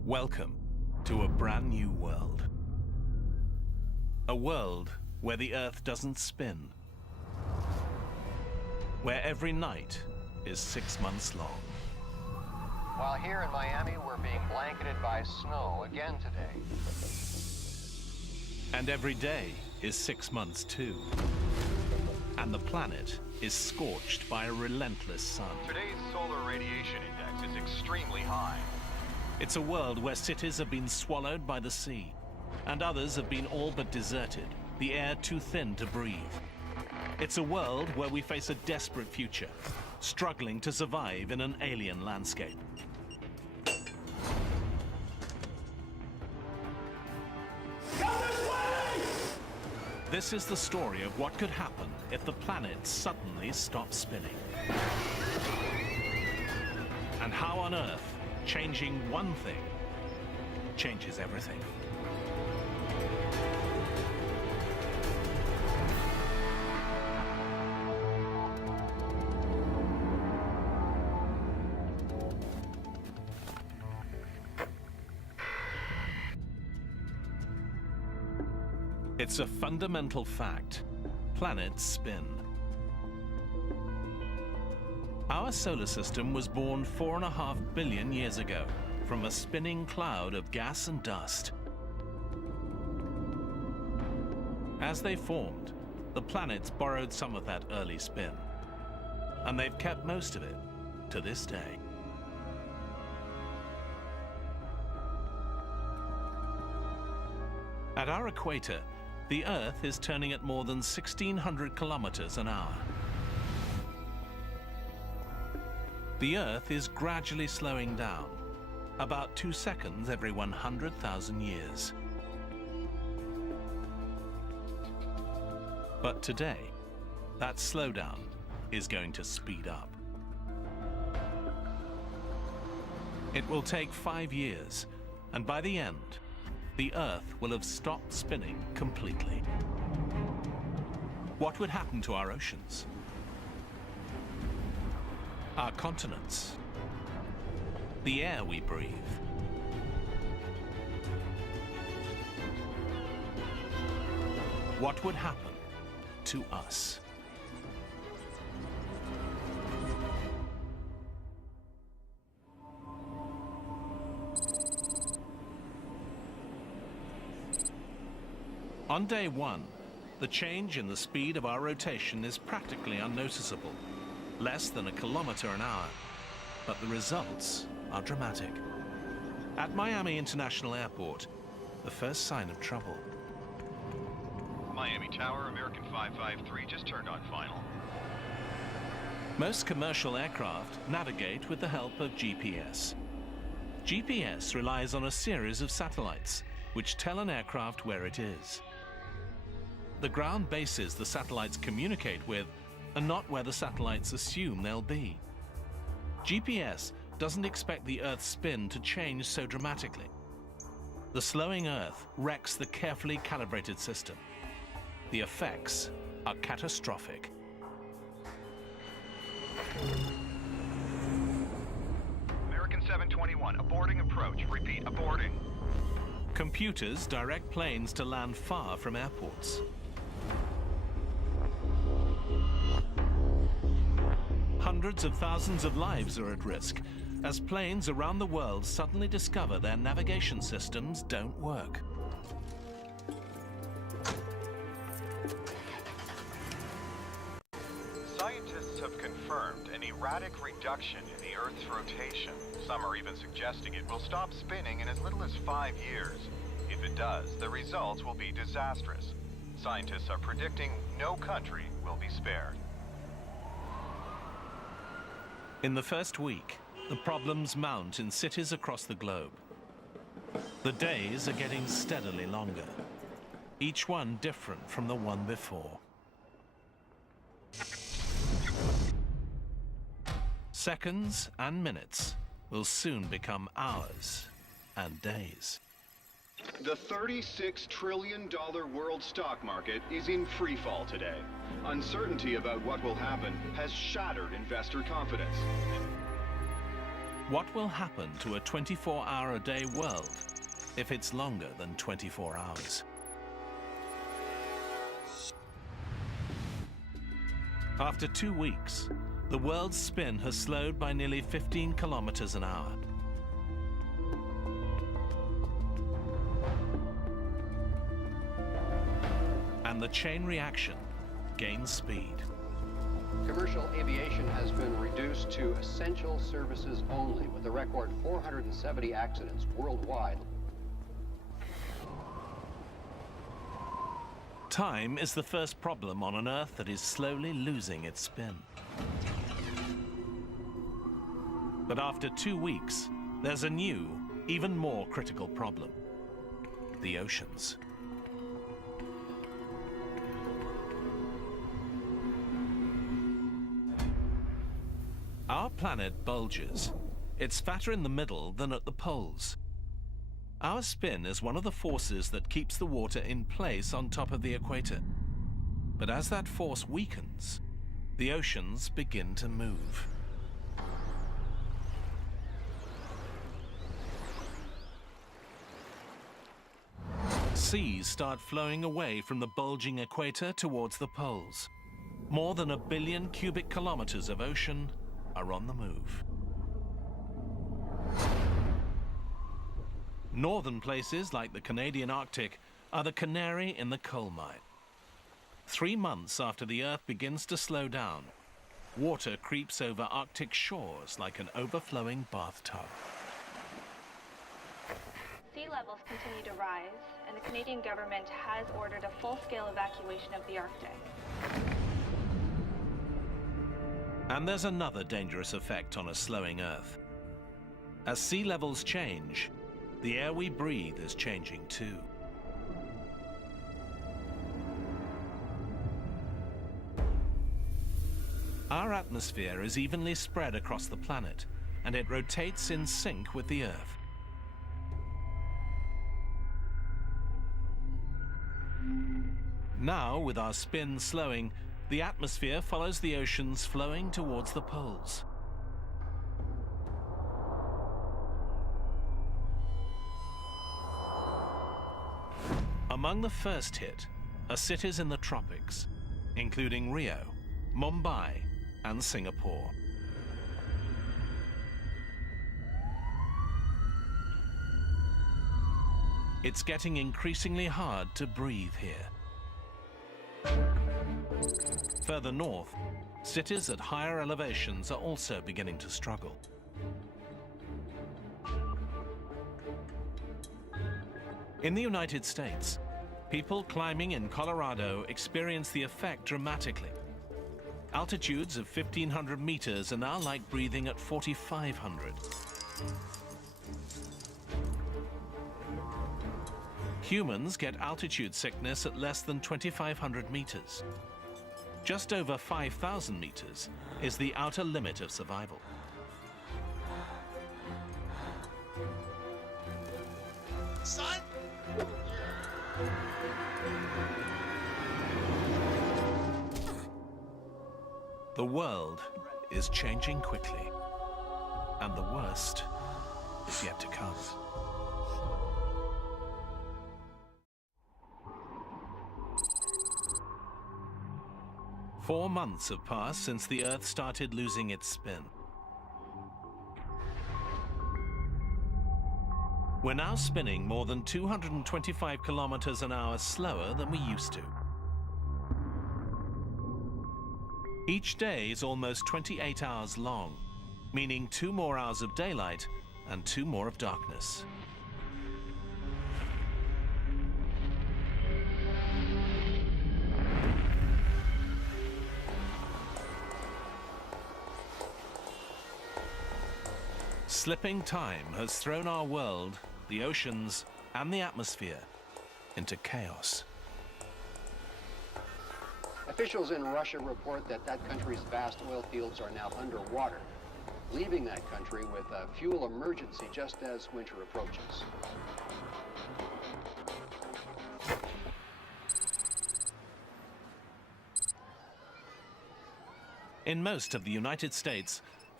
Welcome to a brand new world. A world where the Earth doesn't spin. Where every night is 6 months long. While here in Miami, we're being blanketed by snow again today. And every day is 6 months too. And the planet is scorched by a relentless sun. Today's solar radiation index is extremely high. It's a world where cities have been swallowed by the sea, and others have been all but deserted, the air too thin to breathe. It's a world where we face a desperate future, struggling to survive in an alien landscape. This is the story of what could happen if the planet suddenly stopped spinning. And how on Earth changing one thing changes everything. It's a fundamental fact. Planets spin. Our solar system was born 4.5 billion years ago from a spinning cloud of gas and dust. As they formed, the planets borrowed some of that early spin, and they've kept most of it to this day. At our equator, the Earth is turning at more than 1,600 kilometers an hour. The Earth is gradually slowing down, about 2 seconds every 100,000 years. But today, that slowdown is going to speed up. It will take 5 years, and by the end, the Earth will have stopped spinning completely. What would happen to our oceans? Our continents? The air we breathe? What would happen to us? On day one, the change in the speed of our rotation is practically unnoticeable, less than 1 kilometer an hour, but the results are dramatic. At Miami International Airport, the first sign of trouble. Miami Tower, American 553, just turned on final. Most commercial aircraft navigate with the help of GPS. GPS relies on a series of satellites, which tell an aircraft where it is. The ground bases the satellites communicate with are not where the satellites assume they'll be. GPS doesn't expect the Earth's spin to change so dramatically. The slowing Earth wrecks the carefully calibrated system. The effects are catastrophic. American 721, aborting approach. Repeat, aborting. Computers direct planes to land far from airports. Hundreds of thousands of lives are at risk as planes around the world suddenly discover their navigation systems don't work. Scientists have confirmed an erratic reduction in the Earth's rotation. Some are even suggesting it will stop spinning in as little as 5 years. If it does, the results will be disastrous. Scientists are predicting no country will be spared. In the first week, the problems mount in cities across the globe. The days are getting steadily longer, each one different from the one before. Seconds and minutes will soon become hours and days. The $36 trillion world stock market is in free fall today. Uncertainty about what will happen has shattered investor confidence. What will happen to a 24-hour-a-day world if it's longer than 24 hours? After 2 weeks, the world's spin has slowed by nearly 15 kilometers an hour. And the chain reaction gains speed. Commercial aviation has been reduced to essential services only, with a record 470 accidents worldwide. Time is the first problem on an Earth that is slowly losing its spin. But after 2 weeks, there's a new, even more critical problem: the oceans. Our planet bulges. It's fatter in the middle than at the poles. Our spin is one of the forces that keeps the water in place on top of the equator. But as that force weakens, the oceans begin to move. Seas start flowing away from the bulging equator towards the poles. More than 1 billion cubic kilometers of ocean are on the move. Northern places like the Canadian Arctic are the canary in the coal mine. 3 months after the Earth begins to slow down, water creeps over Arctic shores like an overflowing bathtub. Sea levels continue to rise, and the Canadian government has ordered a full-scale evacuation of the Arctic. And there's another dangerous effect on a slowing Earth. As sea levels change, the air we breathe is changing too. Our atmosphere is evenly spread across the planet, and it rotates in sync with the Earth. Now, with our spin slowing, the atmosphere follows the oceans flowing towards the poles. Among the first hit are cities in the tropics, including Rio, Mumbai, and Singapore. It's getting increasingly hard to breathe here. Further north, cities at higher elevations are also beginning to struggle. In the United States, people climbing in Colorado experience the effect dramatically. Altitudes of 1,500 meters are now like breathing at 4,500. Humans get altitude sickness at less than 2,500 meters. Just over 5,000 meters is the outer limit of survival. Son! The world is changing quickly, and the worst is yet to come. Four months have passed since the Earth started losing its spin. We're now spinning more than 225 kilometers an hour slower than we used to. Each day is almost 28 hours long, meaning 2 more hours of daylight and 2 more of darkness. Slipping time has thrown our world, the oceans, and the atmosphere into chaos. Officials in Russia report that that country's vast oil fields are now underwater, leaving that country with a fuel emergency just as winter approaches. In most of the United States,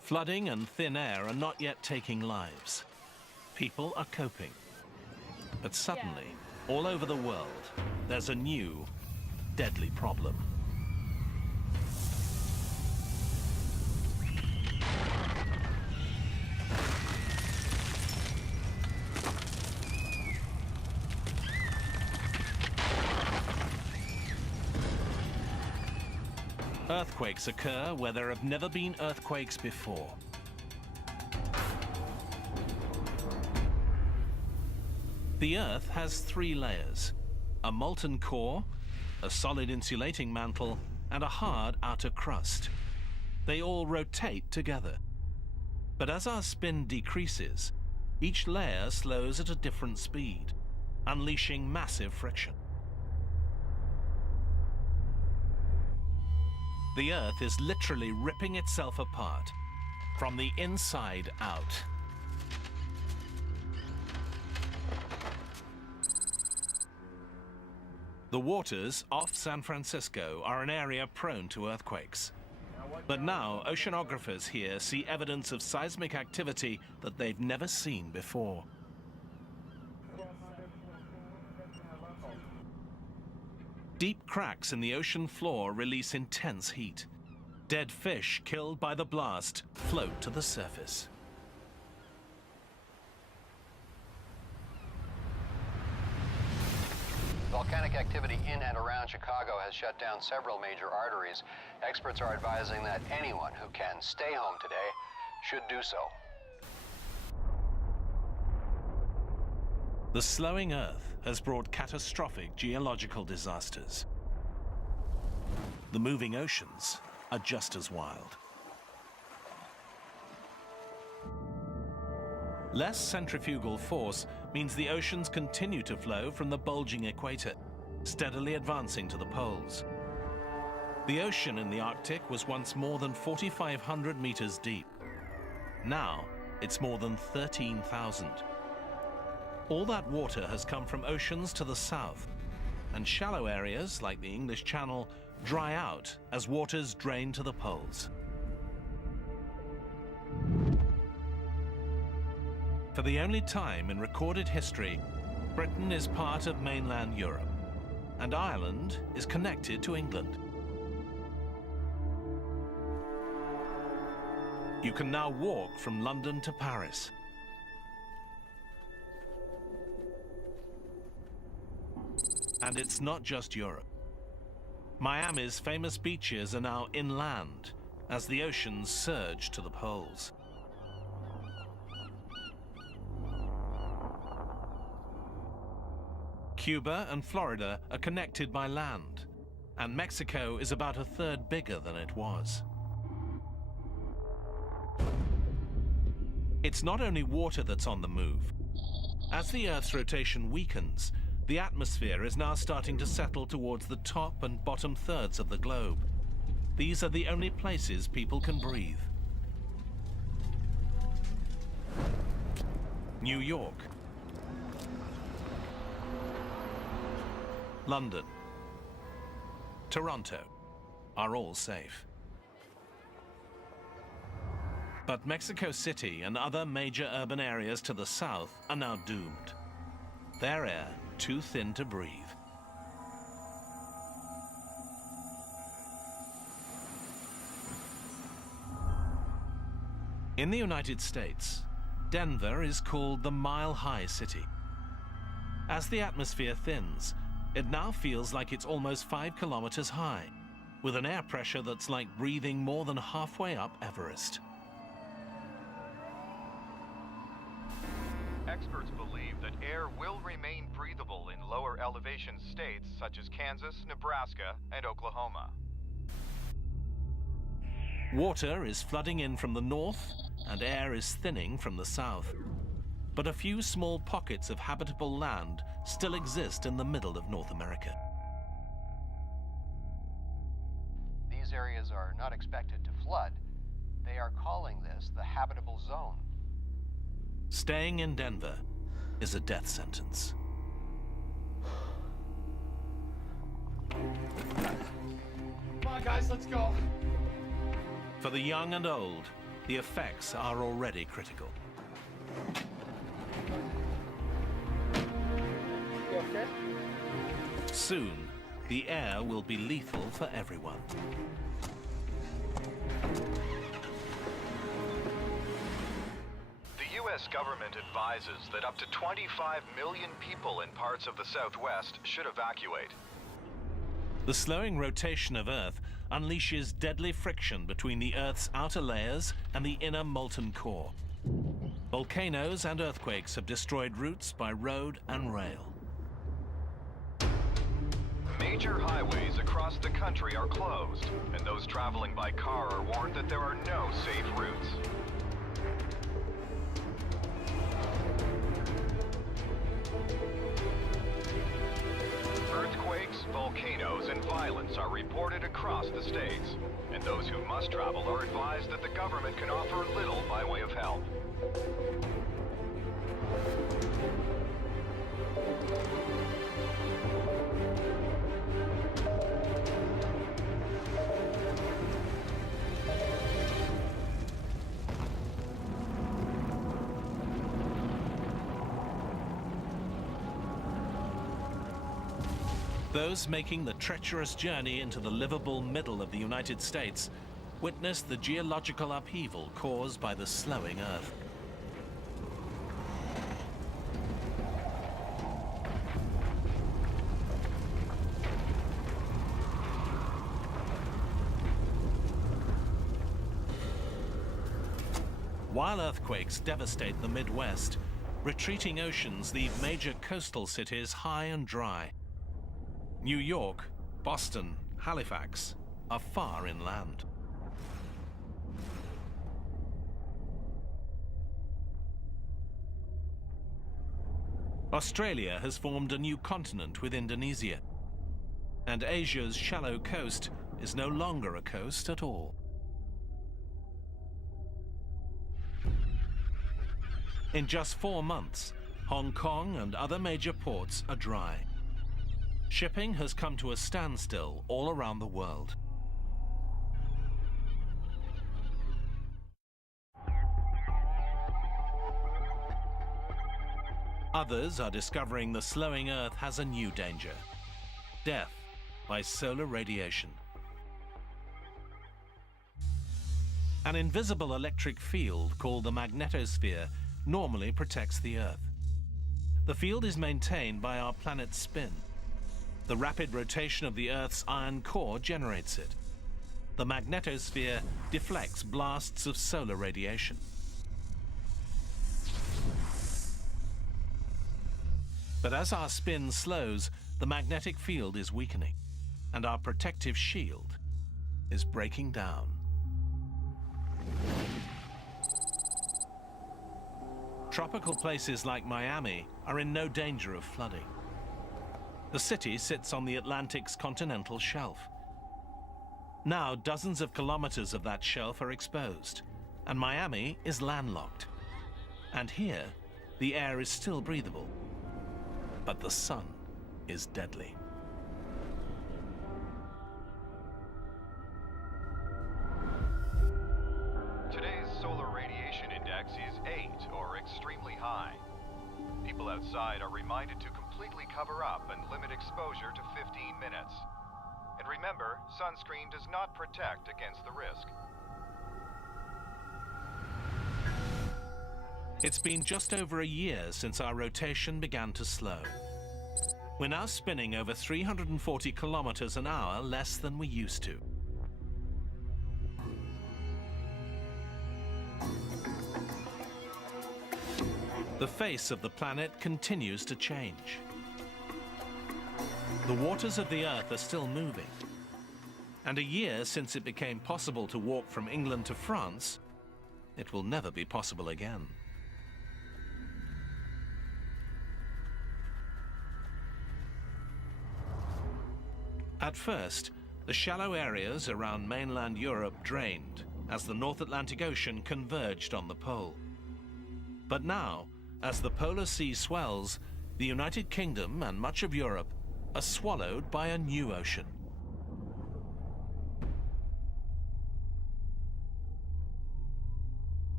Flooding and thin air are not yet taking lives. People are coping. But suddenly, all over the world, there's a new, deadly problem. Earthquakes occur where there have never been earthquakes before. The Earth has 3 layers: a molten core, a solid insulating mantle, and a hard outer crust. They all rotate together. But as our spin decreases, each layer slows at a different speed, unleashing massive friction. The Earth is literally ripping itself apart, from the inside out. The waters off San Francisco are an area prone to earthquakes. But now, oceanographers here see evidence of seismic activity that they've never seen before. Deep cracks in the ocean floor release intense heat. Dead fish killed by the blast float to the surface. Volcanic activity in and around Chicago has shut down several major arteries. Experts are advising that anyone who can stay home today should do so. The slowing Earth has brought catastrophic geological disasters. The moving oceans are just as wild. Less centrifugal force means the oceans continue to flow from the bulging equator, steadily advancing to the poles. The ocean in the Arctic was once more than 4,500 meters deep. Now, it's more than 13,000. All that water has come from oceans to the south, and shallow areas like the English Channel dry out as waters drain to the poles. For the only time in recorded history, Britain is part of mainland Europe, and Ireland is connected to England. You can now walk from London to Paris. And it's not just Europe. Miami's famous beaches are now inland as the oceans surge to the poles. Cuba and Florida are connected by land, and Mexico is about a third bigger than it was. It's not only water that's on the move. As the Earth's rotation weakens, the atmosphere is now starting to settle towards the top and bottom thirds of the globe. These are the only places people can breathe. New York, London, Toronto are all safe. But Mexico City and other major urban areas to the south are now doomed. Their air too thin to breathe. In the United States, Denver is called the mile-high city. As the atmosphere thins, it now feels like it's almost 5 kilometers high, with an air pressure that's like breathing more than halfway up Everest. Experts believe that air will remain breathable in lower elevation states such as Kansas, Nebraska, and Oklahoma. Water is flooding in from the north, and air is thinning from the south. But a few small pockets of habitable land still exist in the middle of North America. These areas are not expected to flood. They are calling this the habitable zone. Staying in Denver is a death sentence. Come on, guys, let's go. For the young and old, the effects are already critical. Soon, the air will be lethal for everyone. The U.S. government advises that up to 25 million people in parts of the Southwest should evacuate. The slowing rotation of Earth unleashes deadly friction between the Earth's outer layers and the inner molten core. Volcanoes and earthquakes have destroyed routes by road and rail. Major highways across the country are closed, and those traveling by car are warned that there are no safe routes. Earthquakes, volcanoes, and violence are reported across the states, and those who must travel are advised that the government can offer little by way of help. Those making the treacherous journey into the livable middle of the United States witness the geological upheaval caused by the slowing Earth. While earthquakes devastate the Midwest, retreating oceans leave major coastal cities high and dry. New York, Boston, Halifax are far inland. Australia has formed a new continent with Indonesia, and Asia's shallow coast is no longer a coast at all. In just 4 months, Hong Kong and other major ports are dry. Shipping has come to a standstill all around the world. Others are discovering the slowing Earth has a new danger: death by solar radiation. An invisible electric field called the magnetosphere normally protects the Earth. The field is maintained by our planet's spin. The rapid rotation of the Earth's iron core generates it. The magnetosphere deflects blasts of solar radiation. But as our spin slows, the magnetic field is weakening, and our protective shield is breaking down. Tropical places like Miami are in no danger of flooding. The city sits on the Atlantic's continental shelf. Now, dozens of kilometers of that shelf are exposed, and Miami is landlocked. And here, the air is still breathable, but the sun is deadly. Today's solar radiation index is 8, or extremely high. People outside are reminded to completely cover up and limit exposure to 15 minutes. And remember, sunscreen does not protect against the risk. It's been just over a year since our rotation began to slow. We're now spinning over 340 kilometers an hour less than we used to. The face of the planet continues to change. The waters of the Earth are still moving. And a year since it became possible to walk from England to France, it will never be possible again. At first, the shallow areas around mainland Europe drained as the North Atlantic Ocean converged on the pole. But now, as the polar sea swells, the United Kingdom and much of Europe are swallowed by a new ocean.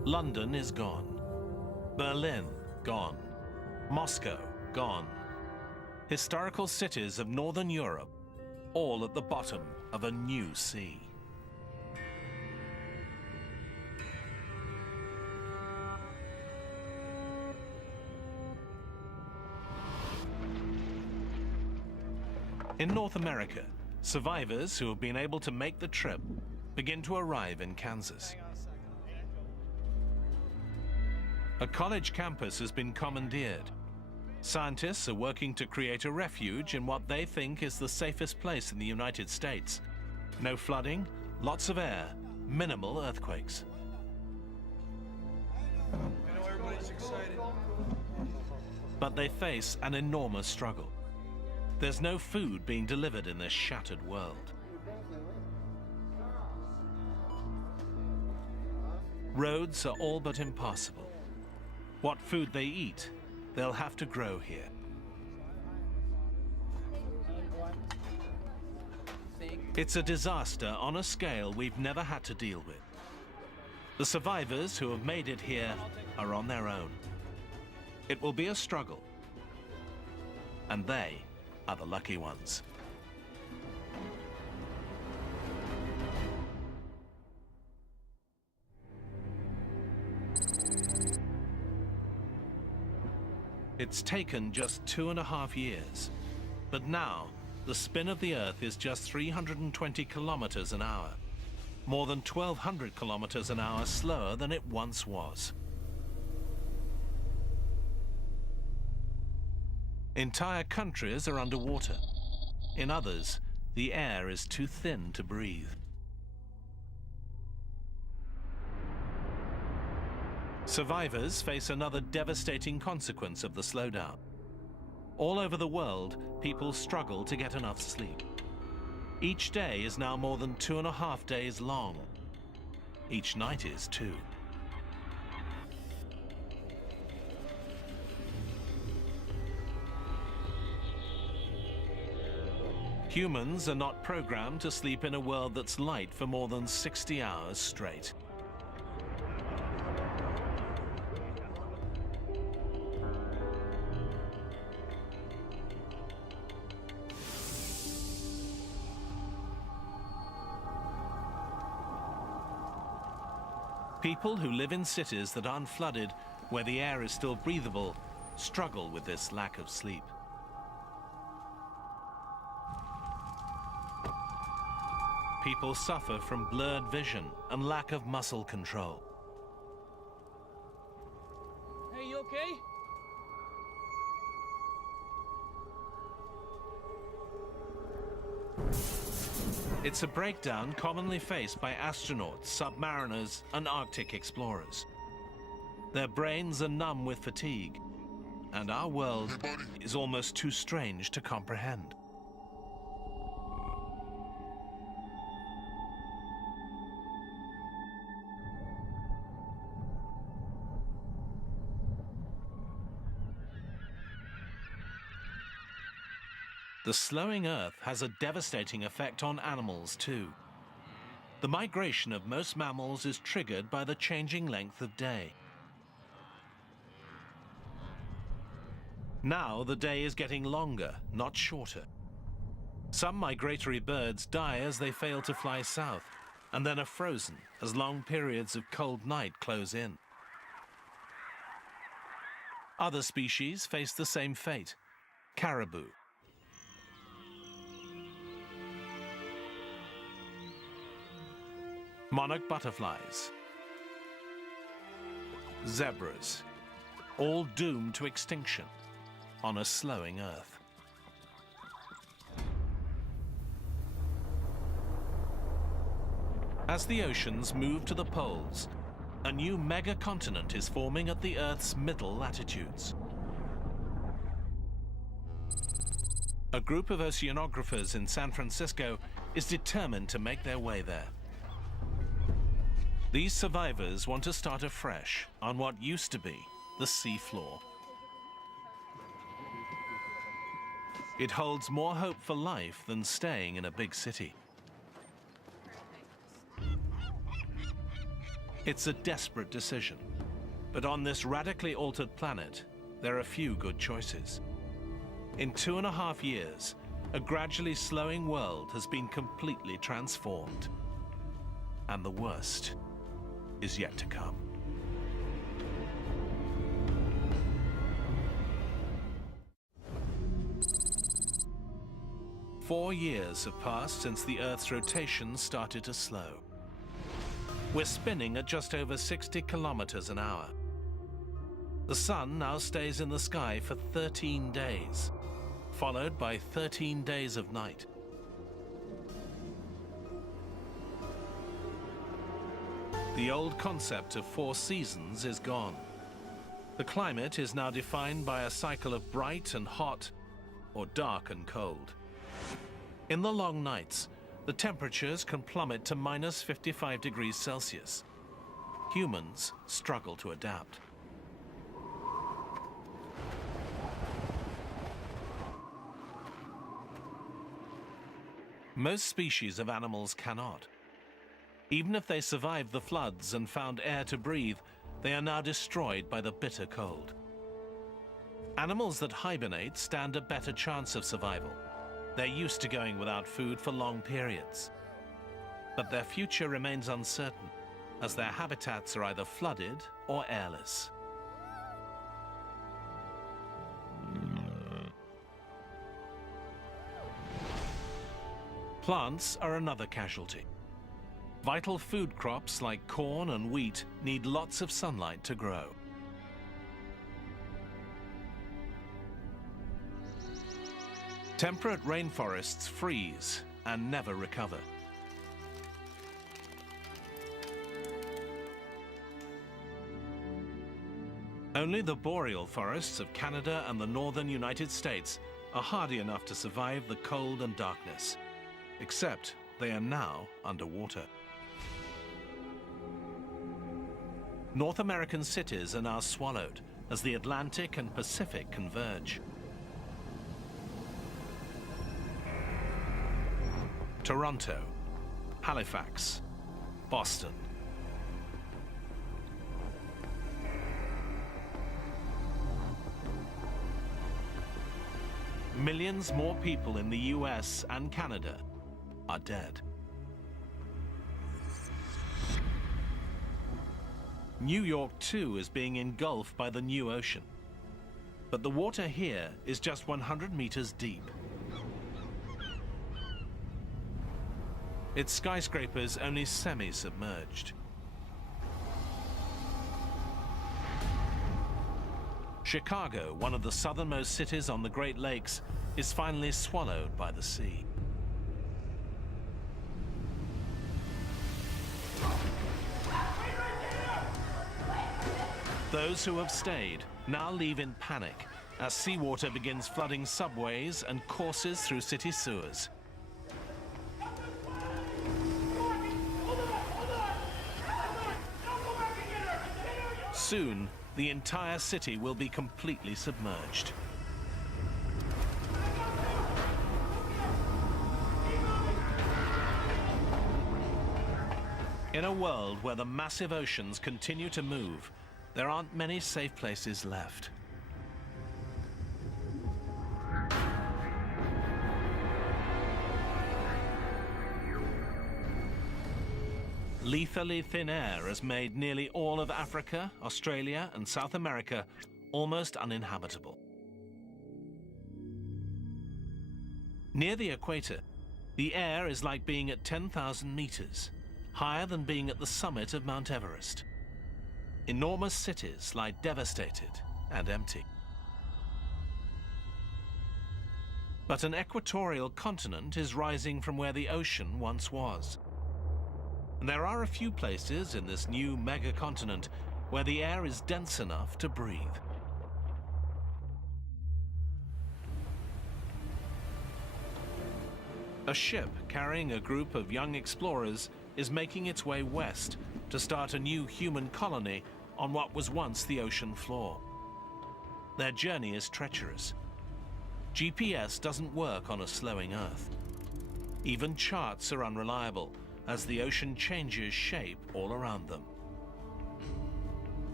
London is gone. Berlin, gone. Moscow, gone. Historical cities of Northern Europe, all at the bottom of a new sea. In North America, survivors who have been able to make the trip begin to arrive in Kansas. A college campus has been commandeered. Scientists are working to create a refuge in what they think is the safest place in the United States. No flooding, lots of air, minimal earthquakes. I know everybody's excited. But they face an enormous struggle. There's no food being delivered in this shattered world. Roads are all but impassable. What food they eat, they'll have to grow here. It's a disaster on a scale we've never had to deal with. The survivors who have made it here are on their own. It will be a struggle, and they are the lucky ones. It's taken just 2.5 years, but now the spin of the Earth is just 320 kilometers an hour, more than 1,200 kilometers an hour slower than it once was. Entire countries are underwater. In others, the air is too thin to breathe. Survivors face another devastating consequence of the slowdown. All over the world, people struggle to get enough sleep. Each day is now more than 2.5 days long. Each night is too. Humans are not programmed to sleep in a world that's light for more than 60 hours straight. People who live in cities that aren't flooded, where the air is still breathable, struggle with this lack of sleep. People suffer from blurred vision and lack of muscle control. Hey, you okay? It's a breakdown commonly faced by astronauts, submariners, and Arctic explorers. Their brains are numb with fatigue, and our world is almost too strange to comprehend. The slowing Earth has a devastating effect on animals too. The migration of most mammals is triggered by the changing length of day. Now the day is getting longer, not shorter. Some migratory birds die as they fail to fly south, and then are frozen as long periods of cold night close in. Other species face the same fate. Caribou. Monarch butterflies, zebras, all doomed to extinction on a slowing Earth. As the oceans move to the poles, a new mega-continent is forming at the Earth's middle latitudes. A group of oceanographers in San Francisco is determined to make their way there. These survivors want to start afresh on what used to be the sea floor. It holds more hope for life than staying in a big city. It's a desperate decision, but on this radically altered planet, there are few good choices. In 2.5 years, a gradually slowing world has been completely transformed. And the worst is yet to come. Four years have passed since the Earth's rotation started to slow. We're spinning at just over 60 kilometers an hour. The sun now stays in the sky for 13 days, followed by 13 days of night. The old concept of 4 seasons is gone. The climate is now defined by a cycle of bright and hot, or dark and cold. In the long nights, the temperatures can plummet to minus 55 degrees Celsius. Humans struggle to adapt. Most species of animals cannot. Even if they survived the floods and found air to breathe, they are now destroyed by the bitter cold. Animals that hibernate stand a better chance of survival. They're used to going without food for long periods. But their future remains uncertain, as their habitats are either flooded or airless. Plants are another casualty. Vital food crops like corn and wheat need lots of sunlight to grow. Temperate rainforests freeze and never recover. Only the boreal forests of Canada and the northern United States are hardy enough to survive the cold and darkness, except they are now underwater. North American cities are now swallowed as the Atlantic and Pacific converge. Toronto, Halifax, Boston. Millions more people in the US and Canada are dead. New York, too, is being engulfed by the new ocean. But the water here is just 100 meters deep. Its skyscrapers only semi-submerged. Chicago, one of the southernmost cities on the Great Lakes, is finally swallowed by the sea. Those who have stayed now leave in panic as seawater begins flooding subways and courses through city sewers. Soon, the entire city will be completely submerged. In a world where the massive oceans continue to move, there aren't many safe places left. Lethally thin air has made nearly all of Africa, Australia, and South America almost uninhabitable. Near the equator, the air is like being at 10,000 meters, higher than being at the summit of Mount Everest. Enormous cities lie devastated and empty. But an equatorial continent is rising from where the ocean once was. And there are a few places in this new megacontinent where the air is dense enough to breathe. A ship carrying a group of young explorers is making its way west to start a new human colony on what was once the ocean floor. Their journey is treacherous. GPS doesn't work on a slowing Earth. Even charts are unreliable as the ocean changes shape all around them.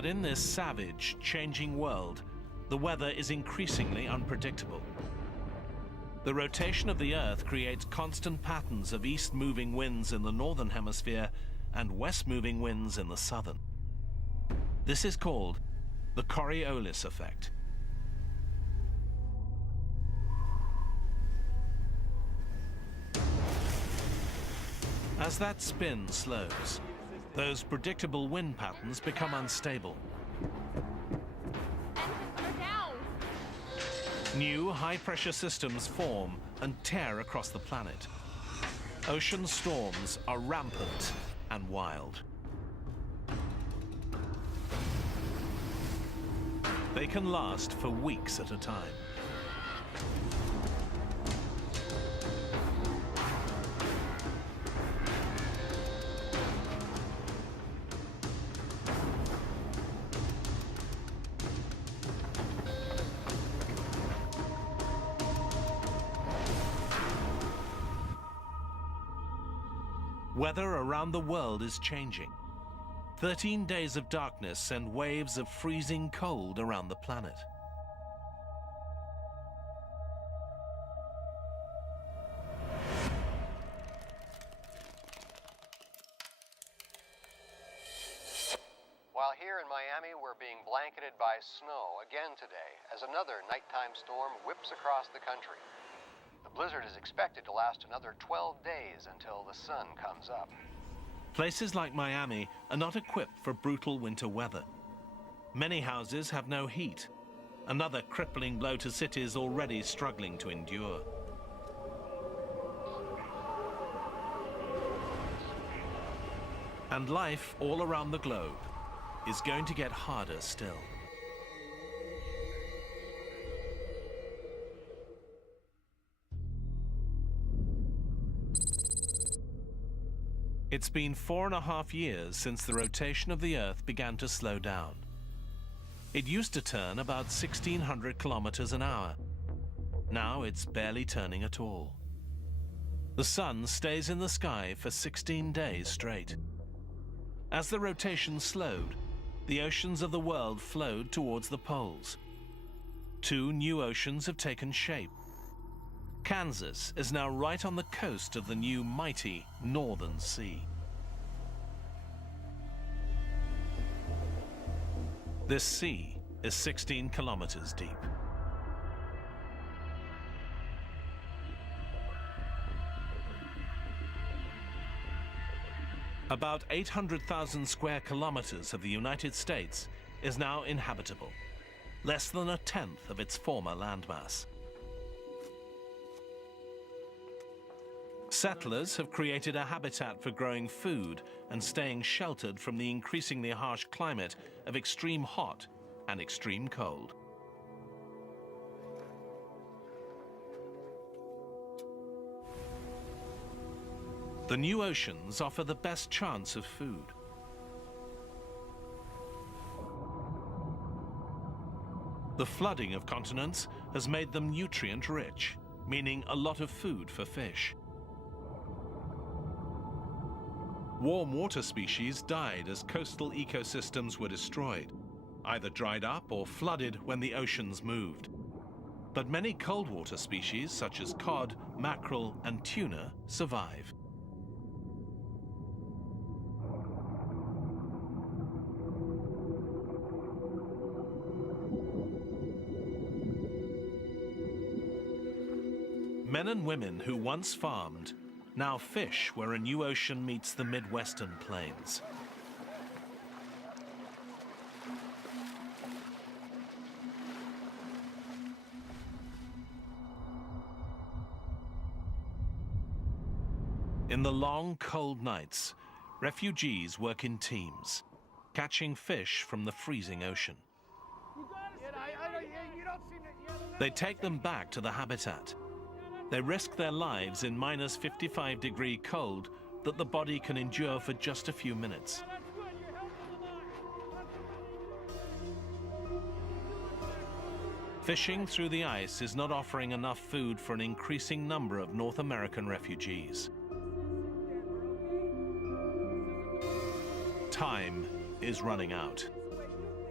But in this savage, changing world, the weather is increasingly unpredictable. The rotation of the Earth creates constant patterns of east-moving winds in the northern hemisphere and west-moving winds in the southern. This is called the Coriolis effect. As that spin slows, those predictable wind patterns become unstable. New high-pressure systems form and tear across the planet. Ocean storms are rampant and wild. They can last for weeks at a time. Weather around the world is changing. 13 days of darkness send waves of freezing cold around the planet. While here in Miami, we're being blanketed by snow again today as another nighttime storm whips across the country. The blizzard is expected to last another 12 days until the sun comes up. Places like Miami are not equipped for brutal winter weather. Many houses have no heat, another crippling blow to cities already struggling to endure. And life all around the globe is going to get harder still. It's been 4.5 years since the rotation of the Earth began to slow down. It used to turn about 1,600 kilometers an hour. Now it's barely turning at all. The sun stays in the sky for 16 days straight. As the rotation slowed, the oceans of the world flowed towards the poles. 2 new oceans have taken shape. Kansas is now right on the coast of the new mighty Northern Sea. This sea is 16 kilometers deep. About 800,000 square kilometers of the United States is now inhabitable, less than 1/10 of its former landmass. Settlers have created a habitat for growing food and staying sheltered from the increasingly harsh climate of extreme hot and extreme cold. The new oceans offer the best chance of food. The flooding of continents has made them nutrient-rich, meaning a lot of food for fish. Warm water species died as coastal ecosystems were destroyed, either dried up or flooded when the oceans moved. But many cold water species, such as cod, mackerel, and tuna, survive. Men and women who once farmed now fish where a new ocean meets the Midwestern plains. In the long, cold nights, refugees work in teams, catching fish from the freezing ocean. They take them back to the habitat. They risk their lives in minus 55-degree cold that the body can endure for just a few minutes. Fishing through the ice is not offering enough food for an increasing number of North American refugees. Time is running out.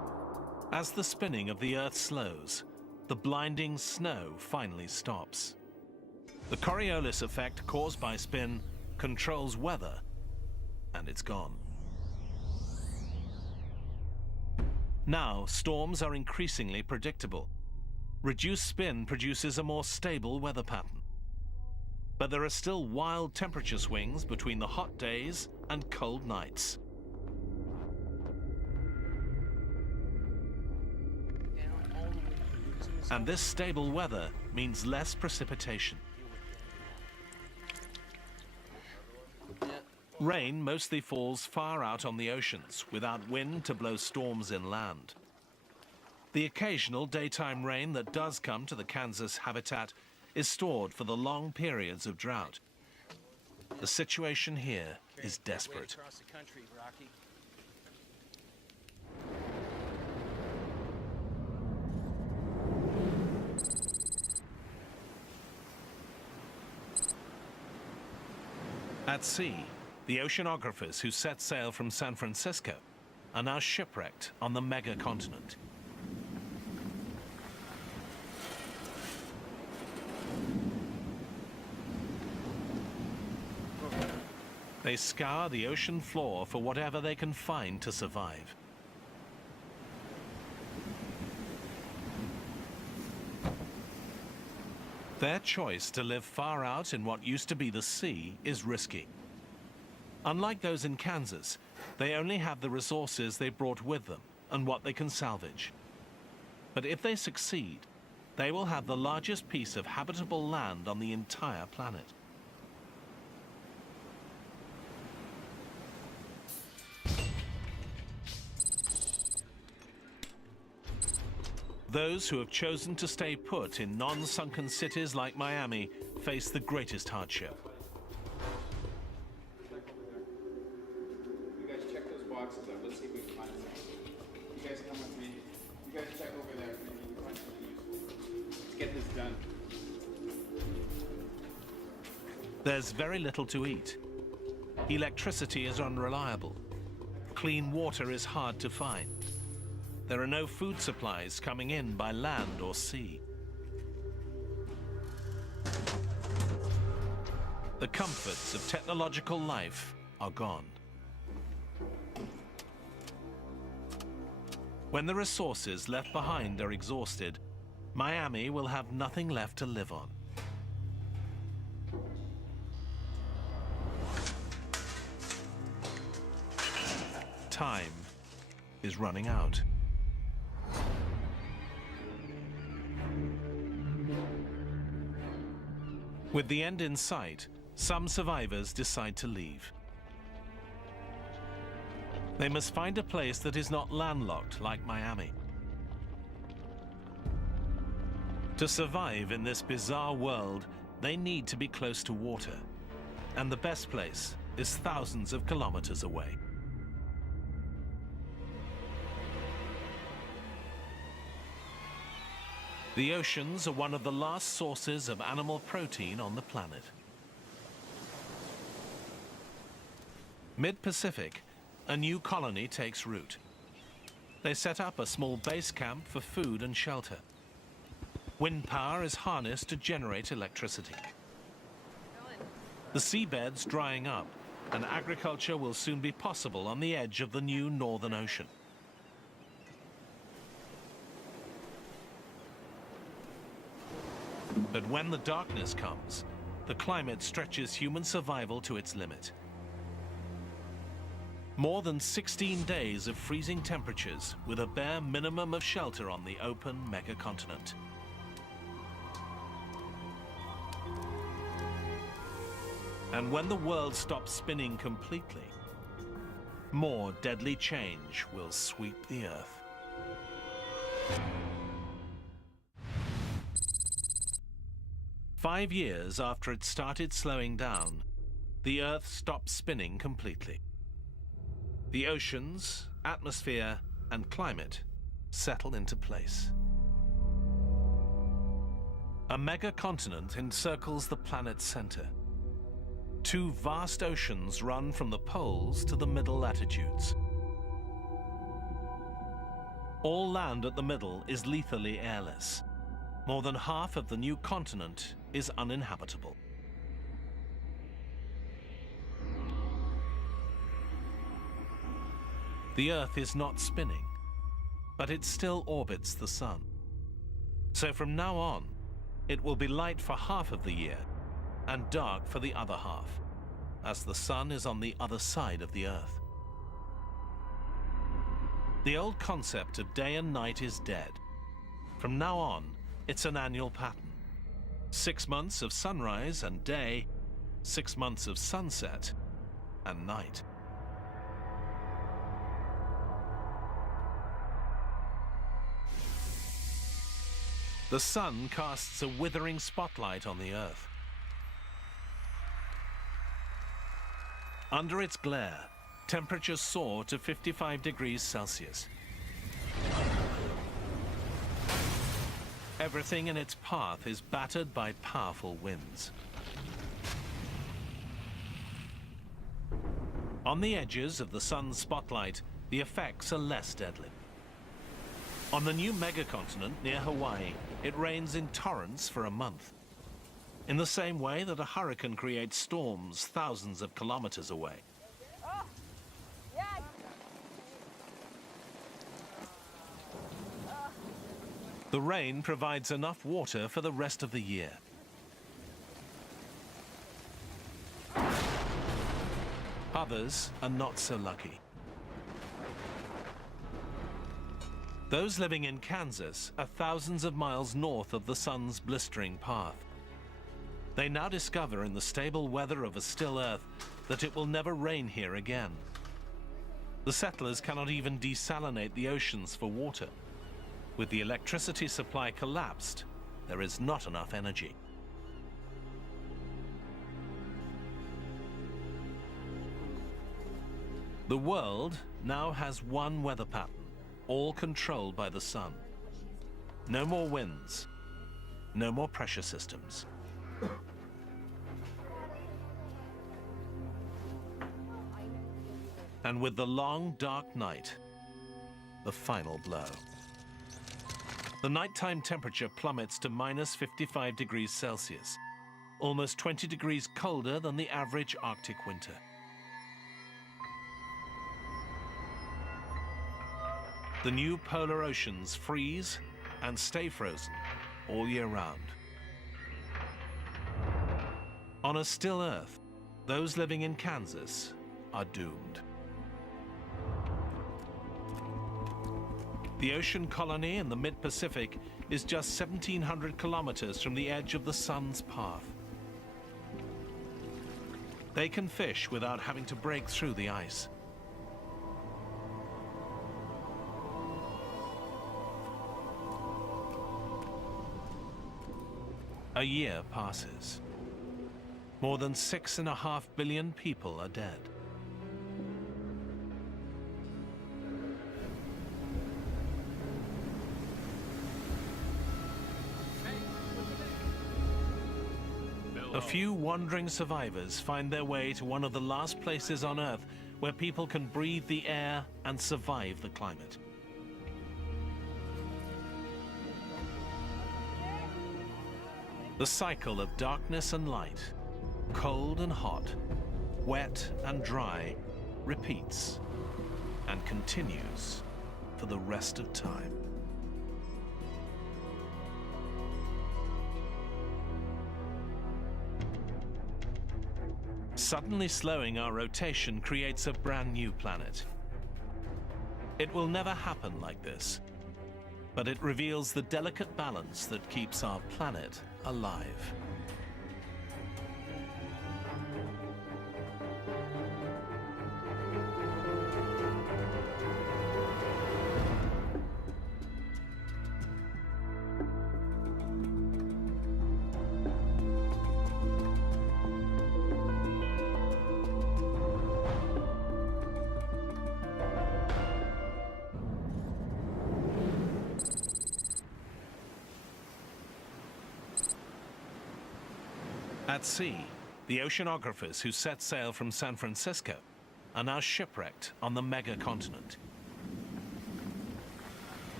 As the spinning of the Earth slows, the blinding snow finally stops. The Coriolis effect caused by spin controls weather, and it's gone. Now, storms are increasingly predictable. Reduced spin produces a more stable weather pattern. But there are still wild temperature swings between the hot days and cold nights. And this stable weather means less precipitation. Rain mostly falls far out on the oceans, without wind to blow storms inland. The occasional daytime rain that does come to the Kansas habitat is stored for the long periods of drought. The situation here is desperate. At sea, the oceanographers who set sail from San Francisco are now shipwrecked on the mega-continent. They scour the ocean floor for whatever they can find to survive. Their choice to live far out in what used to be the sea is risky. Unlike those in Kansas, they only have the resources they brought with them and what they can salvage. But if they succeed, they will have the largest piece of habitable land on the entire planet. Those who have chosen to stay put in non-sunken cities like Miami face the greatest hardship. You guys check those boxes out. Let's see if we can find something. You guys come with me. You guys check over there. Maybe you can find something useful. Let's get this done. There's very little to eat. Electricity is unreliable. Clean water is hard to find. There are no food supplies coming in by land or sea. The comforts of technological life are gone. When the resources left behind are exhausted, Miami will have nothing left to live on. Time is running out. With the end in sight, some survivors decide to leave. They must find a place that is not landlocked like Miami. To survive in this bizarre world, they need to be close to water. And the best place is thousands of kilometers away. The oceans are one of the last sources of animal protein on the planet. Mid-Pacific, a new colony takes root. They set up a small base camp for food and shelter. Wind power is harnessed to generate electricity. The seabed's drying up, and agriculture will soon be possible on the edge of the new Northern Ocean. But when the darkness comes, the climate stretches human survival to its limit. More than 16 days of freezing temperatures with a bare minimum of shelter on the open megacontinent. And when the world stops spinning completely, more deadly change will sweep the Earth. 5 years after it started slowing down, the Earth stopped spinning completely. The oceans, atmosphere, and climate settle into place. A megacontinent encircles the planet's center. 2 vast oceans run from the poles to the middle latitudes. All land at the middle is lethally airless. More than half of the new continent is uninhabitable. The Earth is not spinning, but it still orbits the Sun. So from now on, it will be light for half of the year and dark for the other half, as the Sun is on the other side of the Earth. The old concept of day and night is dead. From now on, it's an annual pattern. 6 months of sunrise and day, 6 months of sunset and night. The Sun casts a withering spotlight on the Earth. Under its glare, temperatures soar to 55 degrees Celsius. Everything in its path is battered by powerful winds. On the edges of the Sun's spotlight, the effects are less deadly. On the new megacontinent near Hawaii, it rains in torrents for a month. In the same way that a hurricane creates storms thousands of kilometers away. The rain provides enough water for the rest of the year. Others are not so lucky. Those living in Kansas are thousands of miles north of the Sun's blistering path. They now discover in the stable weather of a still Earth that it will never rain here again. The settlers cannot even desalinate the oceans for water. With the electricity supply collapsed, there is not enough energy. The world now has one weather pattern, all controlled by the Sun. No more winds, no more pressure systems. And with the long, dark night, the final blow. The nighttime temperature plummets to minus 55 degrees Celsius, almost 20 degrees colder than the average Arctic winter. The new polar oceans freeze and stay frozen all year round. On a still Earth, those living in Kansas are doomed. The ocean colony in the mid-Pacific is just 1,700 kilometers from the edge of the Sun's path. They can fish without having to break through the ice. A year passes. More than 6.5 billion people are dead. A few wandering survivors find their way to one of the last places on Earth where people can breathe the air and survive the climate. The cycle of darkness and light, cold and hot, wet and dry, repeats and continues for the rest of time. Suddenly slowing our rotation creates a brand new planet. It will never happen like this, but it reveals the delicate balance that keeps our planet alive. At sea, the oceanographers who set sail from San Francisco are now shipwrecked on the megacontinent.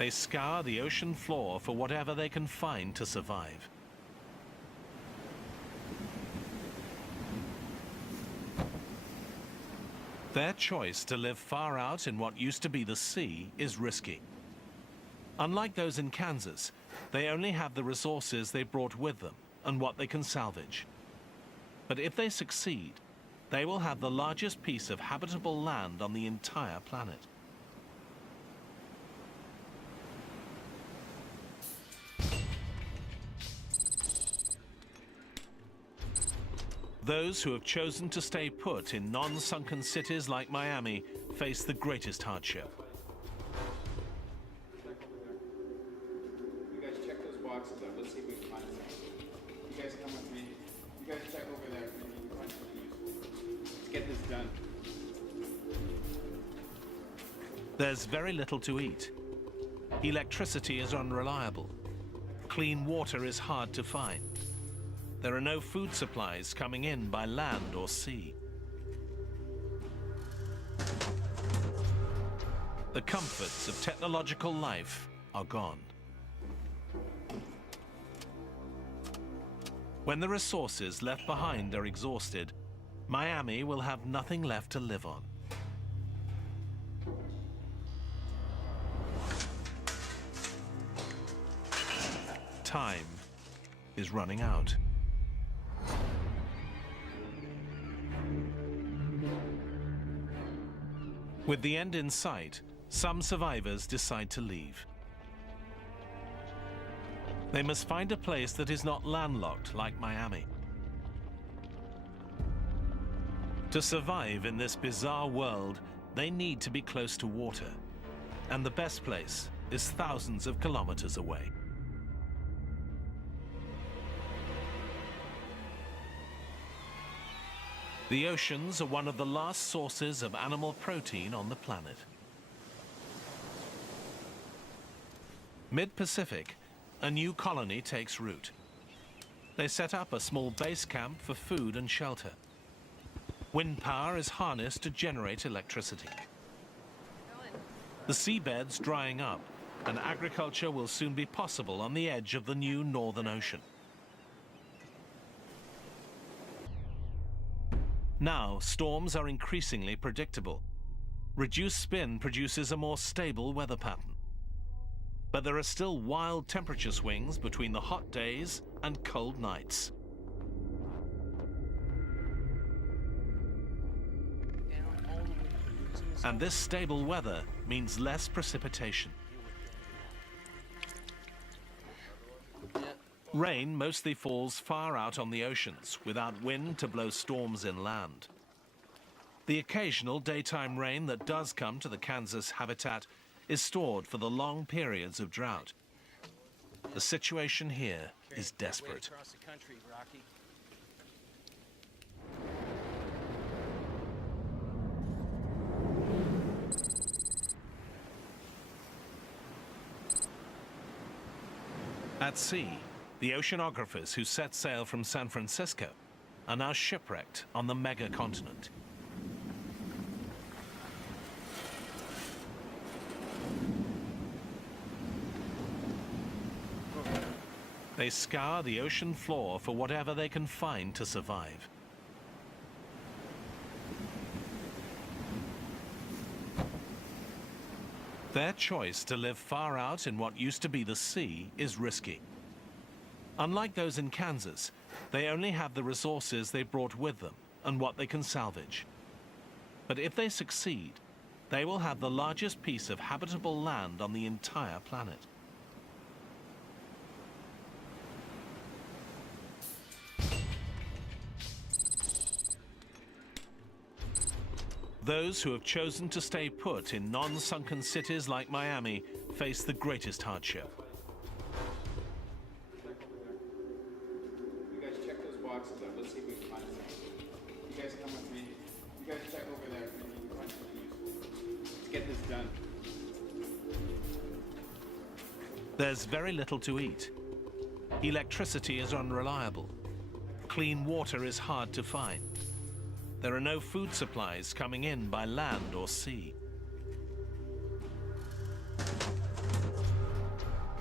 They scour the ocean floor for whatever they can find to survive. Their choice to live far out in what used to be the sea is risky. Unlike those in Kansas, they only have the resources they brought with them and what they can salvage. But if they succeed, they will have the largest piece of habitable land on the entire planet. Those who have chosen to stay put in non-sunken cities like Miami face the greatest hardship. You guys check those boxes out. Let's see if we can find something. You guys come with me. You guys check over there. Maybe you can find something useful. Let's get this done. There's very little to eat. Electricity is unreliable. Clean water is hard to find. There are no food supplies coming in by land or sea. The comforts of technological life are gone. When the resources left behind are exhausted, Miami will have nothing left to live on. Time is running out. With the end in sight, some survivors decide to leave. They must find a place that is not landlocked like Miami. To survive in this bizarre world, they need to be close to water. And the best place is thousands of kilometers away. The oceans are one of the last sources of animal protein on the planet. Mid-Pacific, a new colony takes root. They set up a small base camp for food and shelter. Wind power is harnessed to generate electricity. The seabed's drying up, and agriculture will soon be possible on the edge of the new Northern Ocean. Now, storms are increasingly predictable. Reduced spin produces a more stable weather pattern. But there are still wild temperature swings between the hot days and cold nights. And this stable weather means less precipitation. Rain mostly falls far out on the oceans, without wind to blow storms inland. The occasional daytime rain that does come to the Kansas habitat is stored for the long periods of drought. The situation here is desperate. At sea, the oceanographers who set sail from San Francisco are now shipwrecked on the mega-continent. They scour the ocean floor for whatever they can find to survive. Their choice to live far out in what used to be the sea is risky. Unlike those in Kansas, they only have the resources they brought with them and what they can salvage. But if they succeed, they will have the largest piece of habitable land on the entire planet. Those who have chosen to stay put in non-sunken cities like Miami face the greatest hardship. You guys check those boxes out. Let's see if we can find something. You guys come with me. You guys check over there. Maybe you can find something useful. Let's get this done. There's very little to eat. Electricity is unreliable. Clean water is hard to find. There are no food supplies coming in by land or sea.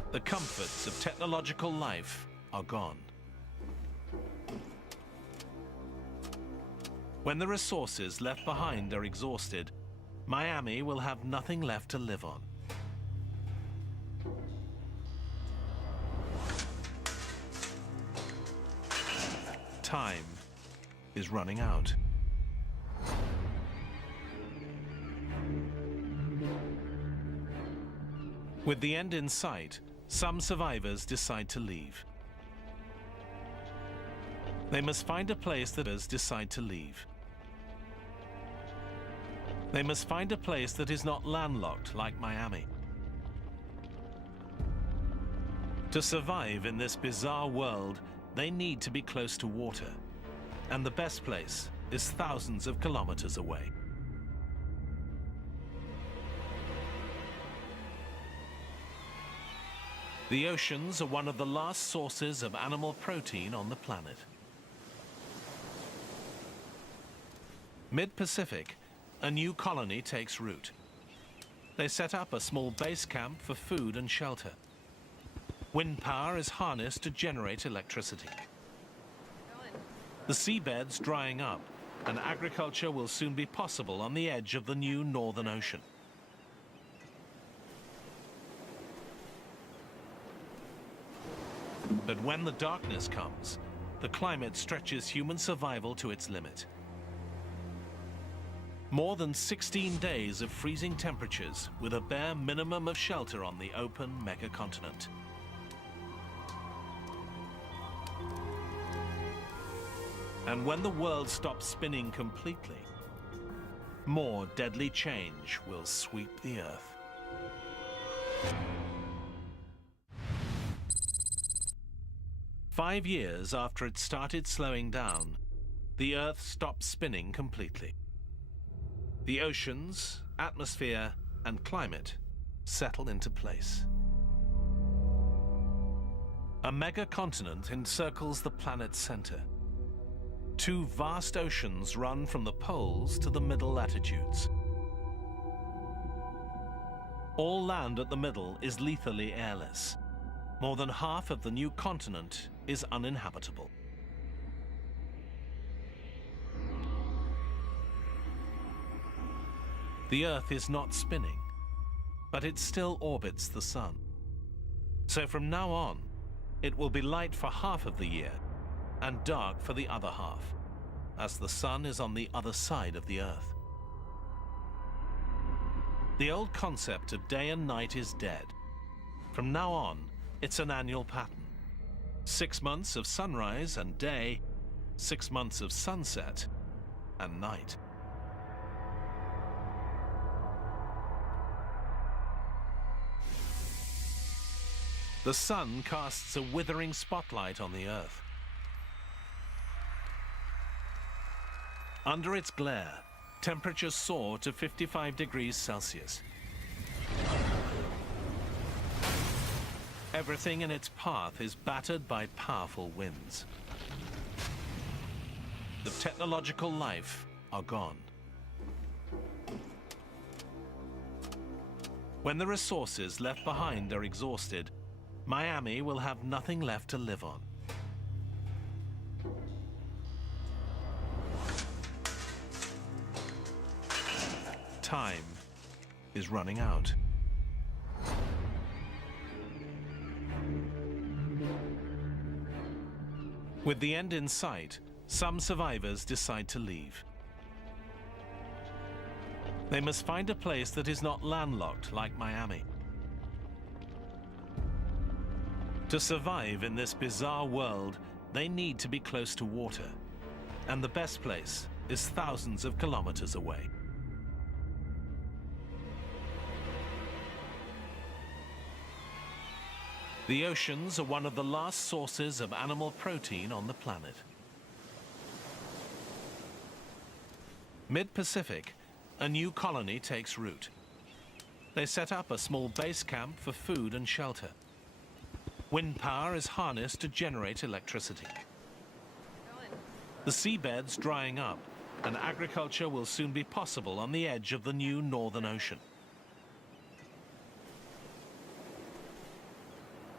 The comforts of technological life are gone. When the resources left behind are exhausted, Miami will have nothing left to live on. Time is running out. With the end in sight, some survivors decide to leave. They must find a place that others decide to leave. They must find a place that is not landlocked like Miami. To survive in this bizarre world, they need to be close to water, and the best place is thousands of kilometers away. The oceans are one of the last sources of animal protein on the planet. Mid-Pacific, a new colony takes root. They set up a small base camp for food and shelter. Wind power is harnessed to generate electricity. The seabed's drying up, and agriculture will soon be possible on the edge of the new Northern Ocean. But when the darkness comes, the climate stretches human survival to its limit. More than 16 days of freezing temperatures with a bare minimum of shelter on the open megacontinent. And when the world stops spinning completely, more deadly change will sweep the Earth. Five years after it started slowing down, the Earth stopped spinning completely. The oceans, atmosphere, and climate settle into place. A megacontinent encircles the planet's center. Two vast oceans run from the poles to the middle latitudes. All land at the middle is lethally airless. More than half of the new continent is uninhabitable. The Earth is not spinning, but it still orbits the sun. So from now on, it will be light for half of the year and dark for the other half, as the sun is on the other side of the Earth. The old concept of day and night is dead. From now on, it's an annual pattern. 6 months of sunrise and day, 6 months of sunset and night. The sun casts a withering spotlight on the Earth. Under its glare, temperatures soar to 55 degrees Celsius. Everything in its path is battered by powerful winds. The technological life are gone. When the resources left behind are exhausted, Miami will have nothing left to live on. Time is running out. With the end in sight, some survivors decide to leave. They must find a place that is not landlocked like Miami. To survive in this bizarre world, they need to be close to water, and the best place is thousands of kilometers away. The oceans are one of the last sources of animal protein on the planet. Mid-Pacific, a new colony takes root. They set up a small base camp for food and shelter. Wind power is harnessed to generate electricity. The seabed's drying up, and agriculture will soon be possible on the edge of the new Northern Ocean.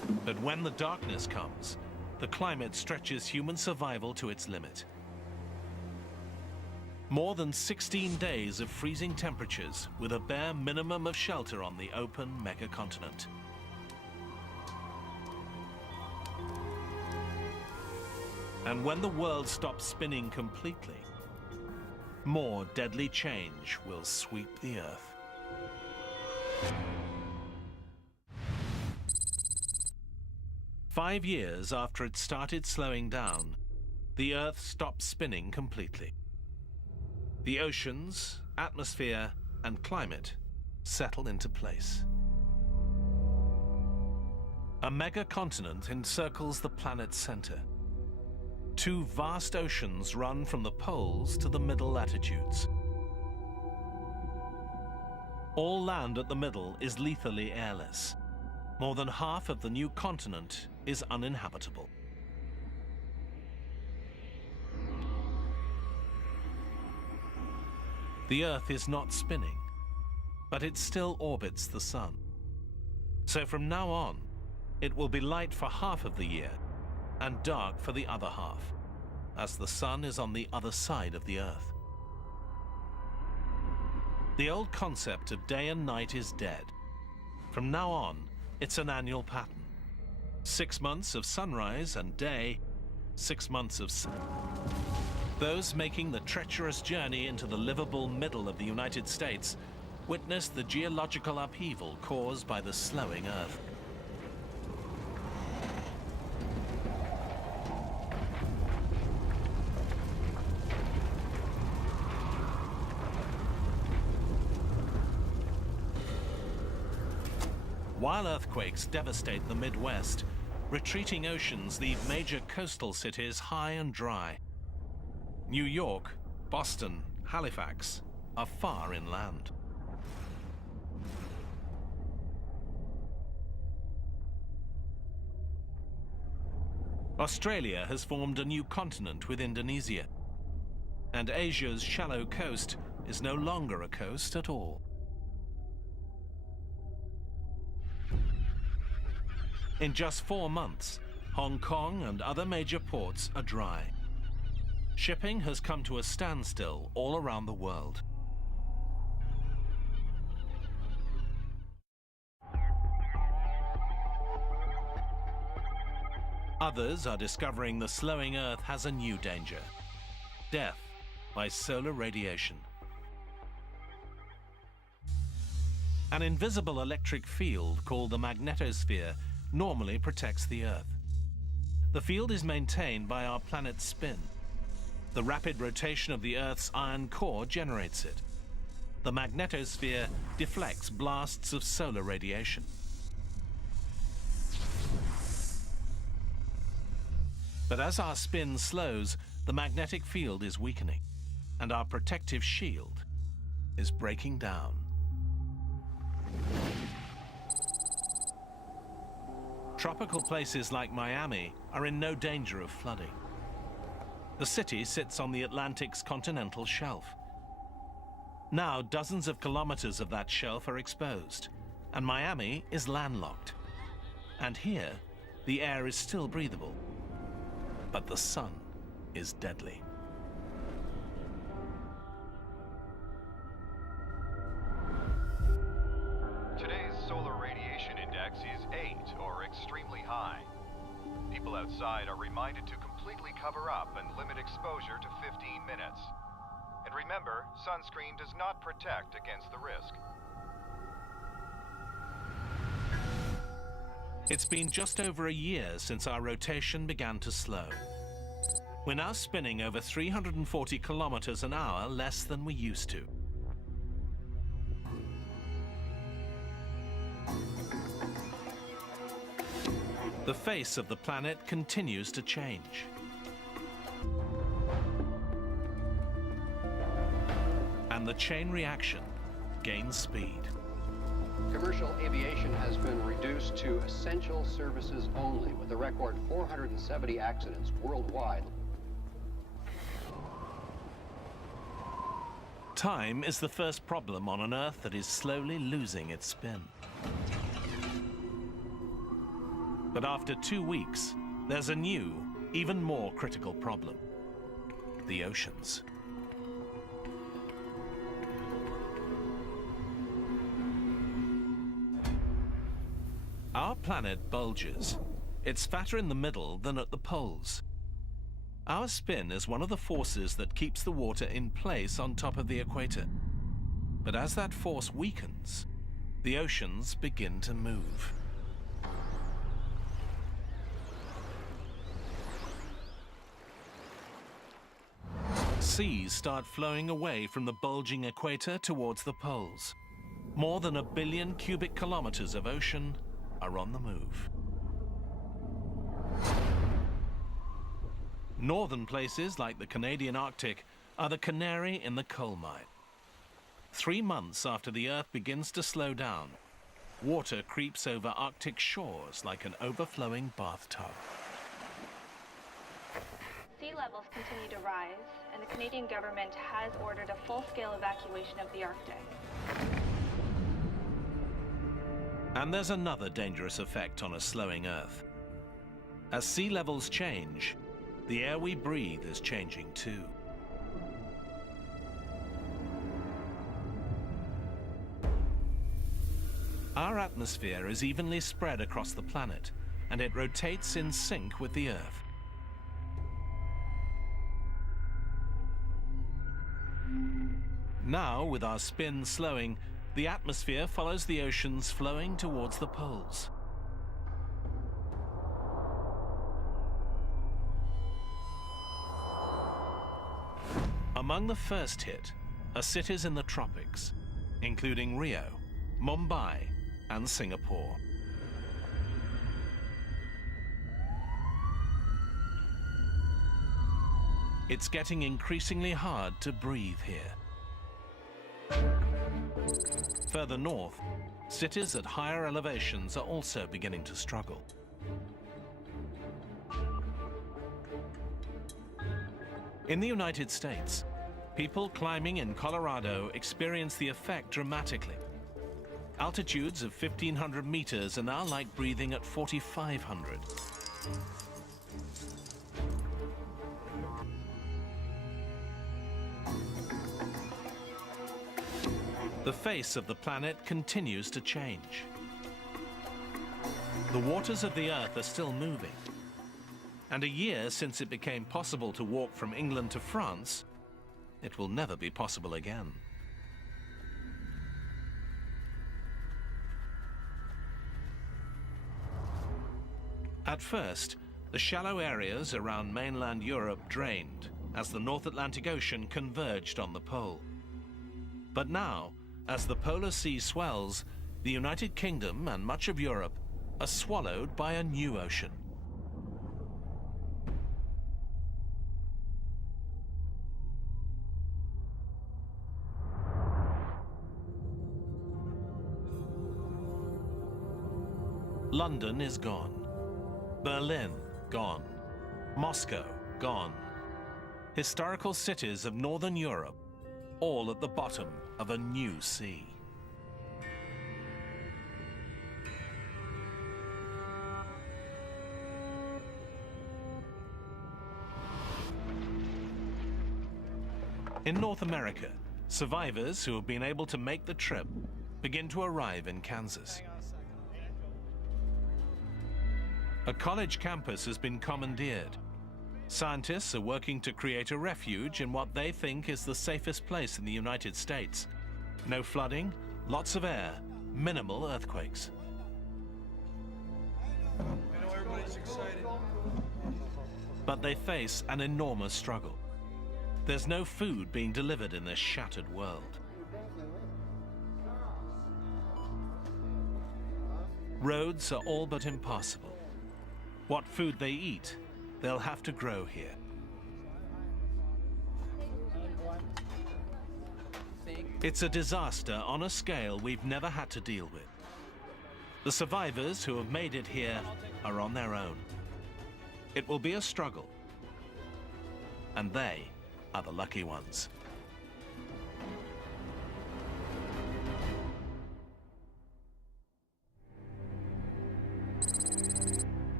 But when the darkness comes, the climate stretches human survival to its limit. More than 16 days of freezing temperatures with a bare minimum of shelter on the open megacontinent. And when the world stops spinning completely, more deadly change will sweep the Earth. Five years after it started slowing down, the Earth stopped spinning completely. The oceans, atmosphere, and climate settle into place. A megacontinent encircles the planet's center. Two vast oceans run from the poles to the middle latitudes. All land at the middle is lethally airless. More than half of the new continent is uninhabitable. The Earth is not spinning, but it still orbits the Sun. So from now on, it will be light for half of the year and dark for the other half, as the Sun is on the other side of the Earth. The old concept of day and night is dead. From now on, it's an annual pattern. 6 months of sunrise and day, 6 months of sun. Those making the treacherous journey into the livable middle of the United States witness the geological upheaval caused by the slowing Earth. While earthquakes devastate the Midwest, retreating oceans leave major coastal cities high and dry. New York, Boston, Halifax are far inland. Australia has formed a new continent with Indonesia, and Asia's shallow coast is no longer a coast at all. In just 4 months, Hong Kong and other major ports are dry. Shipping has come to a standstill all around the world. Others are discovering the slowing Earth has a new danger: death by solar radiation. An invisible electric field called the magnetosphere normally protects the Earth. The field is maintained by our planet's spin. The rapid rotation of the Earth's iron core generates it. The magnetosphere deflects blasts of solar radiation. But as our spin slows, the magnetic field is weakening, and our protective shield is breaking down. Tropical places like Miami are in no danger of flooding. The city sits on the Atlantic's continental shelf. Now, dozens of kilometers of that shelf are exposed, and Miami is landlocked. And here, the air is still breathable, but the sun is deadly. Today's solar radiation index is 8, or extremely high. People outside are reminded to completely cover up and limit exposure to 15 minutes. And remember, sunscreen does not protect against the risk. It's been just over a year since our rotation began to slow. We're now spinning over 340 kilometers an hour less than we used to. The face of the planet continues to change. And the chain reaction gains speed. Commercial aviation has been reduced to essential services only, with a record 470 accidents worldwide. Time is the first problem on an Earth that is slowly losing its spin. But after 2 weeks, there's a new, even more critical problem: the oceans. Our planet bulges. It's fatter in the middle than at the poles. Our spin is one of the forces that keeps the water in place on top of the equator. But as that force weakens, the oceans begin to move. Seas start flowing away from the bulging equator towards the poles. More than 1 billion cubic kilometers of ocean are on the move. Northern places like the Canadian Arctic are the canary in the coal mine. 3 months after the Earth begins to slow down, water creeps over Arctic shores like an overflowing bathtub. Sea levels continue to rise, and the Canadian government has ordered a full-scale evacuation of the Arctic. And there's another dangerous effect on a slowing Earth. As sea levels change, the air we breathe is changing too. Our atmosphere is evenly spread across the planet, and it rotates in sync with the Earth. Now, with our spin slowing, the atmosphere follows the oceans flowing towards the poles. Among the first hit are cities in the tropics, including Rio, Mumbai, and Singapore. It's getting increasingly hard to breathe here. Further north, cities at higher elevations are also beginning to struggle. In the United States, people climbing in Colorado experience the effect dramatically. Altitudes of 1,500 meters are now like breathing at 4,500. The face of the planet continues to change. The waters of the Earth are still moving. And a year since it became possible to walk from England to France, it will never be possible again. At first, the shallow areas around mainland Europe drained as the North Atlantic Ocean converged on the pole. But now, as the polar sea swells, the United Kingdom and much of Europe are swallowed by a new ocean. London is gone. Berlin, gone. Moscow, gone. Historical cities of Northern Europe, all at the bottom of a new sea. In North America, survivors who have been able to make the trip begin to arrive in Kansas. A college campus has been commandeered. Scientists are working to create a refuge in what they think is the safest place in the United States. No flooding, lots of air, minimal earthquakes. I know everybody's excited. But they face an enormous struggle. There's no food being delivered in this shattered world. Roads are all but impassable. What food they eat, they'll have to grow here. It's a disaster on a scale we've never had to deal with. The survivors who have made it here are on their own. It will be a struggle, and they are the lucky ones.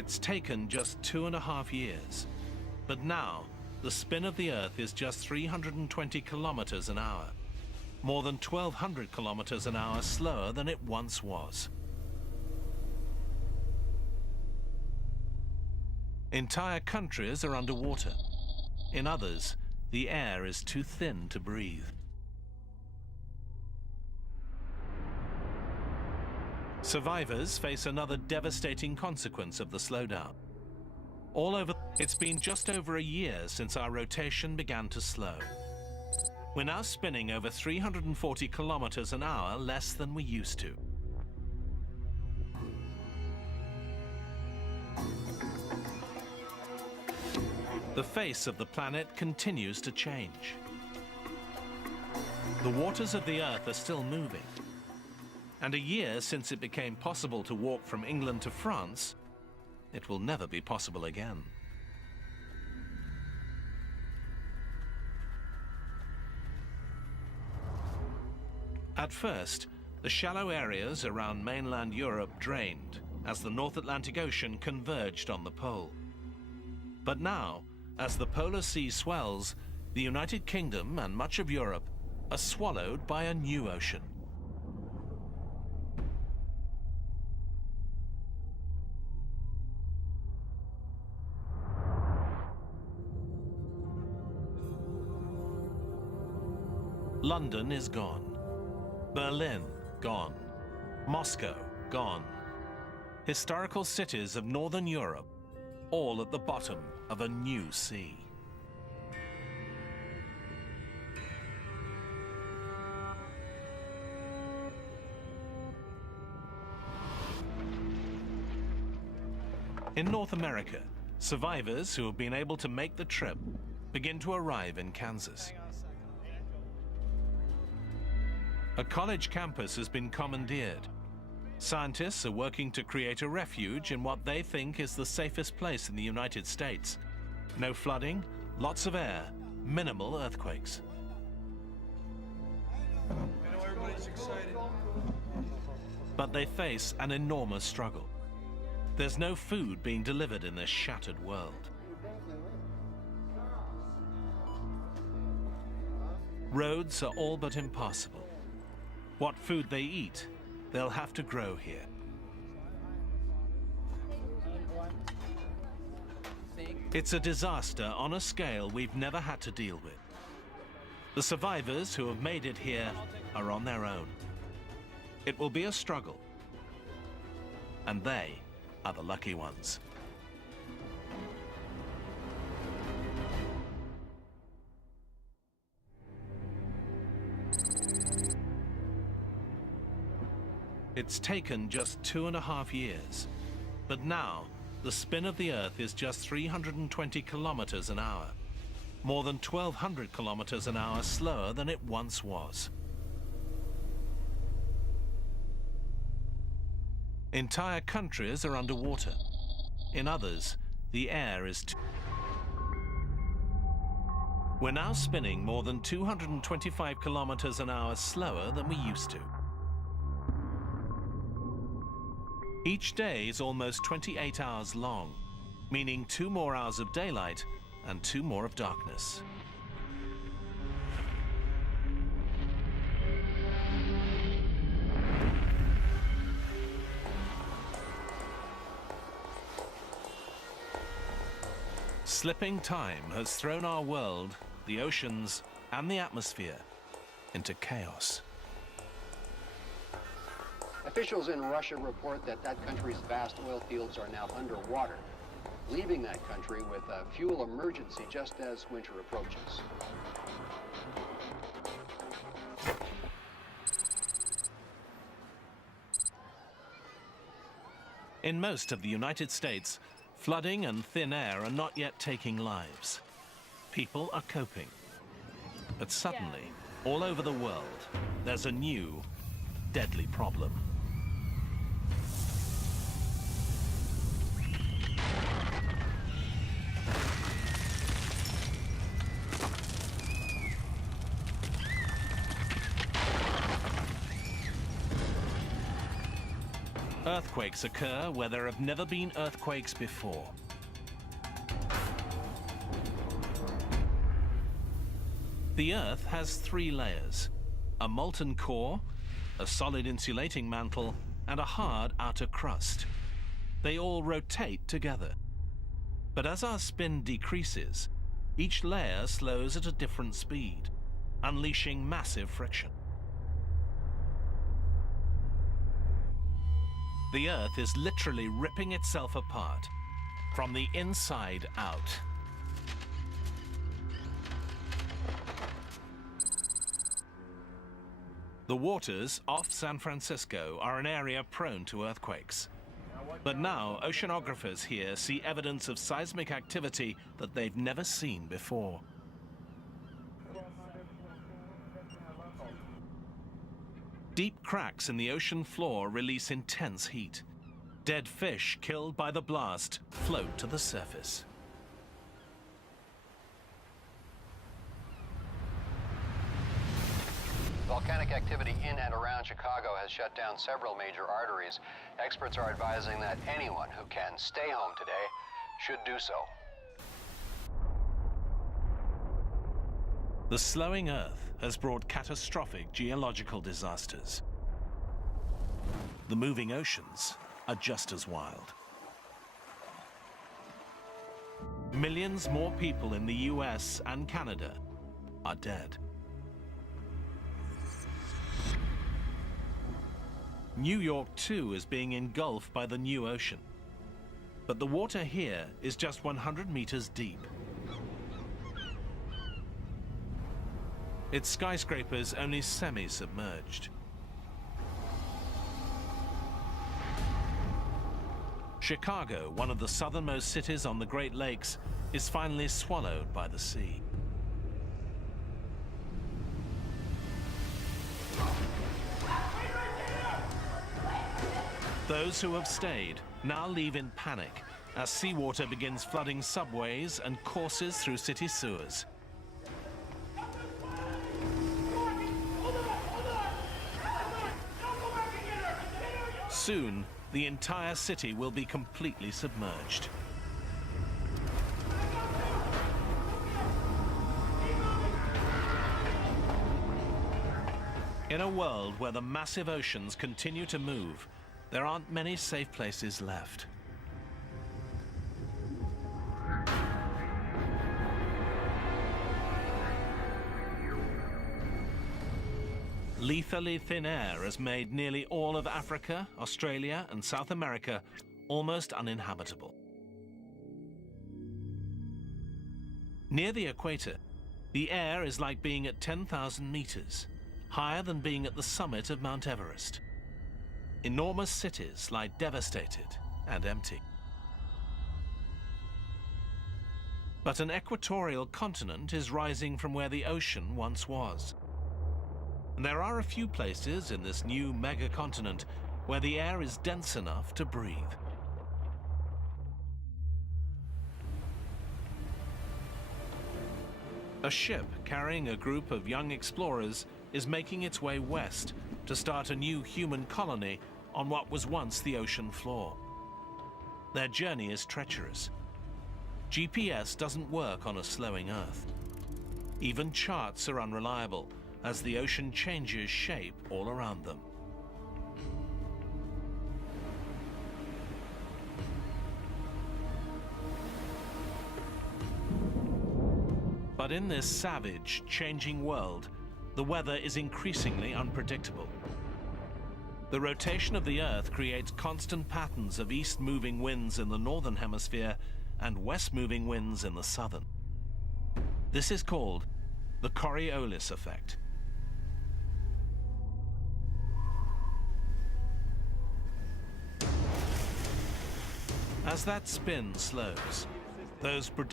It's taken just 2.5 years, but now the spin of the Earth is just 320 kilometers an hour, more than 1,200 kilometers an hour slower than it once was. Entire countries are underwater. In others, the air is too thin to breathe. Survivors face another devastating consequence of the slowdown. It's been just over a year since our rotation began to slow. We're now spinning over 340 kilometers an hour less than we used to. The face of the planet continues to change. The waters of the Earth are still moving. And a year since it became possible to walk from England to France, it will never be possible again. At first, the shallow areas around mainland Europe drained as the North Atlantic Ocean converged on the pole. But now, as the polar sea swells, the United Kingdom and much of Europe are swallowed by a new ocean. London is gone. Berlin, gone. Moscow, gone. Historical cities of Northern Europe, all at the bottom of a new sea. In North America, survivors who have been able to make the trip begin to arrive in Kansas. A college campus has been commandeered. Scientists are working to create a refuge in what they think is the safest place in the United States. No flooding, lots of air, minimal earthquakes. I know everybody's excited. But they face an enormous struggle. There's no food being delivered in this shattered world. Roads are all but impassable. What food they eat, they'll have to grow here. It's a disaster on a scale we've never had to deal with. The survivors who have made it here are on their own. It will be a struggle, and they are the lucky ones. It's taken just 2.5 years, but now the spin of the Earth is just 320 kilometers an hour, more than 1,200 kilometers an hour slower than it once was. Entire countries are underwater. In others, the air is too... We're now spinning more than 225 kilometers an hour slower than we used to. Each day is almost 28 hours long, meaning 2 more hours of daylight and 2 more of darkness. Slipping time has thrown our world, the oceans, and the atmosphere into chaos. Officials in Russia report that that country's vast oil fields are now underwater, leaving that country with a fuel emergency just as winter approaches. In most of the United States, flooding and thin air are not yet taking lives. People are coping. But suddenly, all over the world, there's a new, deadly problem. Earthquakes occur where there have never been earthquakes before. The Earth has 3 layers: a molten core, a solid insulating mantle, and a hard outer crust. They all rotate together. But as our spin decreases, each layer slows at a different speed, unleashing massive friction. The Earth is literally ripping itself apart, from the inside out. The waters off San Francisco are an area prone to earthquakes. But now oceanographers here see evidence of seismic activity that they've never seen before. Deep cracks in the ocean floor release intense heat. Dead fish killed by the blast float to the surface. Volcanic activity in and around Chicago has shut down several major arteries. Experts are advising that anyone who can stay home today should do so. The slowing Earth has brought catastrophic geological disasters. The moving oceans are just as wild. Millions more people in the US and Canada are dead. New York, too, is being engulfed by the new ocean. But the water here is just 100 meters deep. Its skyscrapers only semi-submerged. Chicago, one of the southernmost cities on the Great Lakes, is finally swallowed by the sea. Those who have stayed now leave in panic as seawater begins flooding subways and courses through city sewers. Soon, the entire city will be completely submerged. In a world where the massive oceans continue to move, there aren't many safe places left. Lethally thin air has made nearly all of Africa, Australia, and South America almost uninhabitable. Near the equator, the air is like being at 10,000 meters, higher than being at the summit of Mount Everest. Enormous cities lie devastated and empty. But an equatorial continent is rising from where the ocean once was. And there are a few places in this new megacontinent where the air is dense enough to breathe. A ship carrying a group of young explorers is making its way west to start a new human colony on what was once the ocean floor. Their journey is treacherous. GPS doesn't work on a slowing Earth. Even charts are unreliable as the ocean changes shape all around them. But in this savage, changing world, the weather is increasingly unpredictable. The rotation of the Earth creates constant patterns of east-moving winds in the northern hemisphere and west-moving winds in the southern. This is called the Coriolis effect. As that spin slows, those